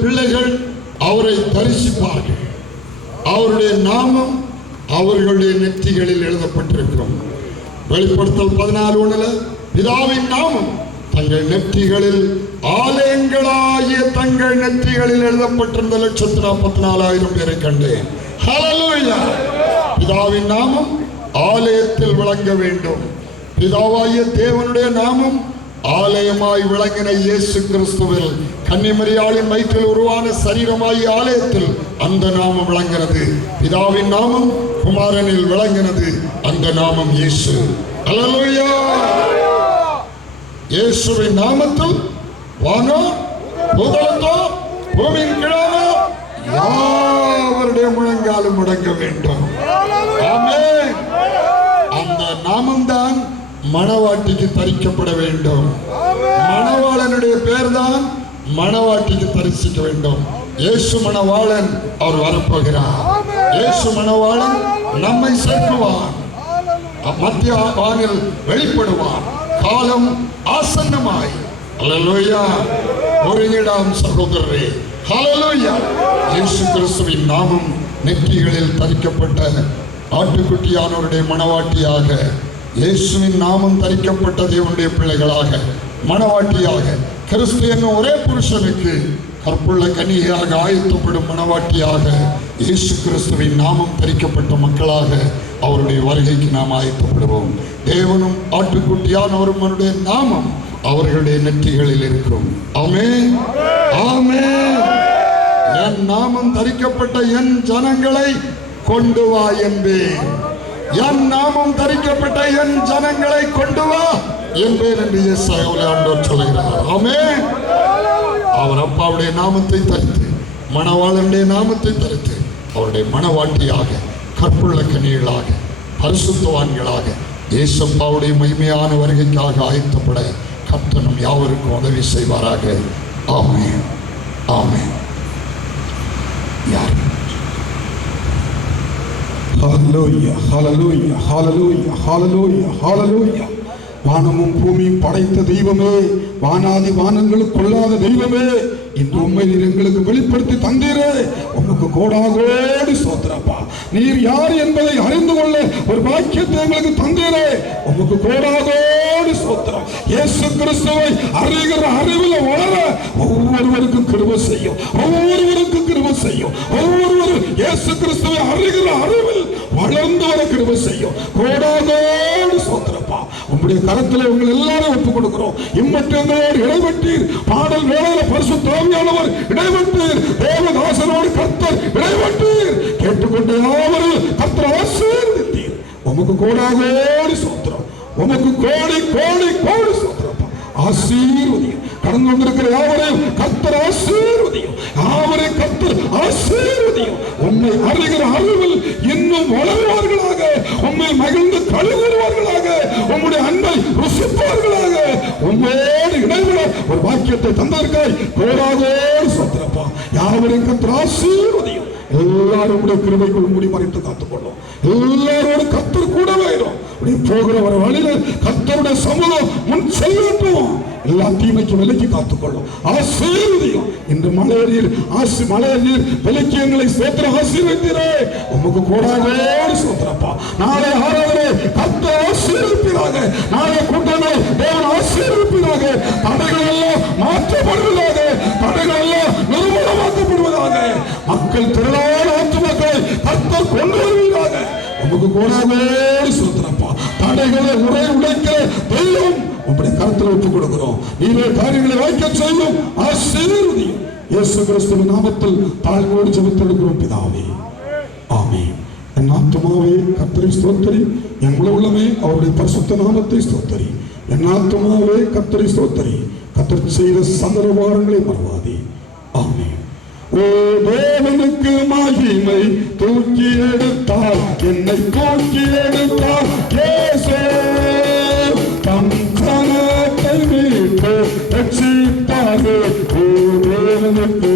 பிள்ளைகள் அவரை தரிசிப்பார்கள். அவருடைய நாமம் அவர்களுடைய நெற்றிகளில் எழுதப்பட்டிருக்கும். வெளிப்படுத்தல் 14:1 பிதாவின் நாமம் தங்கள் நெற்றிகளில் ஆலயங்களாகிய தங்கள் நெற்றிகளில் எழுதப்பட்டிருந்த 1,44,000 பேரை கண்டேன். ஹல்லேலூயா! பிதாவின் நாமம் ஆலயத்தில் விளங்க வேண்டும். பிதாவாகிய தேவனுடைய நாமம் ஆலயமாய் விளங்கின இயேசு கிறிஸ்துவில் கன்னிமரியாளின் வயிற்றில் உருவான சரீரமாய் ஆலயத்தில் அந்த நாமம் விளங்கினது. பிதாவின் நாமம் குமாரனில் விளங்கினது. அந்த நாமம் இயேசு. ஹல்லேலூயா! இயேசுவின் நாமத்தில் வானோ பூதலத்தோ பூமியின் கீழானோ யாவருடைய முழங்காலும் முடங்க வேண்டும். ஆமென். அந்த நாமம்தான் மணவாட்டிக்கு தரிக்கப்பட வேண்டும். மணவாளனுடைய பேர் தான் மணவாட்டிக்கு தரிசிக்க வேண்டும். இயேசு மணவாளன் அவர் வரப்போகிறார். இயேசு மணவாளன் நம்மை சேர்க்குவான். மத்திய வானில் வெளிப்படுவான். காலம் ஆசன்னமாய். ஹல்லேலூயா! ஒருங்கிடாம் சகோதரரே, ஹல்லேலூயா! இயேசு கிறிஸ்துவின் நாமம் நெற்றிகளில் தரிக்கப்பட்ட ஆட்டுக்குட்டியானவருடைய மணவாட்டியாக, இயேசுவின் நாமம் தரிக்கப்பட்ட தேவனுடைய பிள்ளைகளாக, மணவாட்டியாக, கிறிஸ்து என்னும் ஒரே புருஷனுக்கு கற்புள்ள கன்னிகையாக ஆயத்தப்படும் மணவாட்டியாக, இயேசு கிறிஸ்துவின் நாமம் தரிக்கப்பட்ட மக்களாக அவருடைய வருகைக்கு நாம் ஆயத்தப்படுவோம். தேவனும் ஆட்டுக்குட்டியானவரும் அவருடைய நாமம் அவர்களுடைய நெற்றிகளில் இருக்கும். ஆமென், ஆமென். என் நாமம் தரிக்கப்பட்ட என் ஜனங்களை கொண்டு வா என்பேன். என் நாமம் தரிக்கப்பட்ட என் ஜனங்களை கொண்டு வா என்பேன் என்று இயேசுவில் ஆண்டவர் சொல்கிறார். ஆமென். அவர் அப்பாவுடைய நாமத்தை தரித்து, மணவாளனுடைய நாமத்தை தரித்து, அவருடைய மணவாட்டியாக, கற்புள்ள கன்னிகளாக, பரிசுத்தவான்களாக இயேசப்பாவுடைய மகிமையான வருகைக்காக ஆயத்தப்பட கர்த்தர் நம் யாவருக்கும் உதவி செய்வாராக. ஆமென், ஆமென். ஹல்லேலூயா, ஹல்லேலூயா, ஹல்லேலூயா, ஹல்லேலூயா, ஹல்லேலூயா. வானமும் பூமியும் படைத்த தெய்வமே, வானாதி வானங்களுக்கு கொள்ளாத தெய்வமே, இன்று உண்மை நீர் எங்களுக்கு வெளிப்படுத்தி தந்தீரே, உமக்கு கோடாகோடி ஸ்தோத்திரப்பா. நீர் யார் என்பதை அறிந்து கொள்ள ஒரு பாக்கியத்தை எங்களுக்கு தந்தீரே, உமக்கு கோடாகோடி ஸ்தோத்திரம். இயேசு கிறிஸ்துவை அறிகிற அறிவில் வளர ஒவ்வொருவருக்கும் கிருபை செய்யும். ஒவ்வொருவருக்கும் கிருபை செய்யும். ஒவ்வொருவரும் இயேசு கிறிஸ்துவை அறிகிற அறிவில் வளர்ந்து வர கிருபை செய்யும். கோடாகோடி ஸ்தோத்திரப்பா. உங்களுடைய கரத்தில் உங்களை எல்லாரும் ஒப்புக் கொடுக்கிறோம். இம்மற்றங்களோடு இடைவெட்டீர். பாடல் வேளையில பரிசுத்த ஆவியானவர் இடைவெட்டீர். தேவதாசனோடு கர்த்தர் இடைவெட்டீர். கேட்டுக்கொண்டு யாவரும் கர்த்தர் ஆசீர்வதித்தீர். உமக்கு கோடாகோடி ஸ்தோத்திரம். உமக்கு கோடி கோடி கோடி ஸ்தோத்திரம். ஆசீர்வதியும். கடந்து வந்திருக்கிற யாவரையும் கர்த்தர் ஆசீர்வதியும். யாவரையும் கர்த்தர் ஆசீர்வதியும். உம்மை அறிகிற அறிவில் இன்னும் வளருவார்களாக. உம்மை மகிழ்ந்து கழுகுவார்களாக. உம்முடைய அன்பை ருசிப்பார்களாக. உம்மோடு இணைவிட ஒரு வாக்கியத்தை தந்தார்கள். கோடாகோடு ஸ்தோத்திரப்பா. யாவரையும் கர்த்தர் ஆசீர்வதியும். எல்லாரும் கிருபைக்குள் மூடி மறைத்து காத்துக்கொள்ளும். எல்லாரோடு கர்த்தர் கூடவே போகிற ஒரு வழியில கர்த்தருடைய சமூகம் முன் செல்லட்டும். எல்லா தீமைக்கு விலைக்கு காத்துக்கொள்ளும். ஆசீர்வதியும். இன்று மலையீர் மலையீர் விலைக்கு எங்களை சோத்திர ஆசீர்வதித்தீரே, உமக்கு கோடாகோடி சோத்திரப்பா. நாளை ஆராதனை கர்த்தர் ஆசீர்வதிப்பீராக. நாளை கூட்டங்களை தேவன் ஆசீர்வதிப்பீராக. தடைகள் எல்லாம் மாற்றப்படுவதாக. தடைகள் எல்லாம் நிர்மூலமாக்கப்படுவதாக. மக்கள் திரளான ஆத்துமக்களை கர்த்தர் கொண்டு வருவீராக. உமக்கு கோடாகோடி சோத்திரப்பா. தடைகளை உடைக்கிற தெய்வம் உங்களுடைய கருத்தில் ஒப்புக் கொடுக்கிறோம். நீரே காரியங்களை வாய்க்க செய்யும். ஆசீர்வதியும். இயேசு கிறிஸ்துவின் நாமத்தில் தாழ்வோடு ஜெபித்தெடுக்கிறோம் பிதாவே. ஆமென். என் ஆத்துமாவே கர்த்தரை ஸ்தோத்திரி. என் உள்ளமே அவருடைய பரிசுத்த நாமத்தை ஸ்தோத்திரி. என் ஆத்துமாவே கர்த்தரை ஸ்தோத்திரி. கர்த்தர் செய்த சகல உபகாரங்களை மறவாதே. ஆமென். ஓ தேவனுக்கு மகிமை. தூக்கி எடுத்தார், என்னை தூக்கி எடுத்தார் இயேசு. தம் கரத்தை மீட்டு ரட்சித்தாரே. ஓ தேவனுக்கு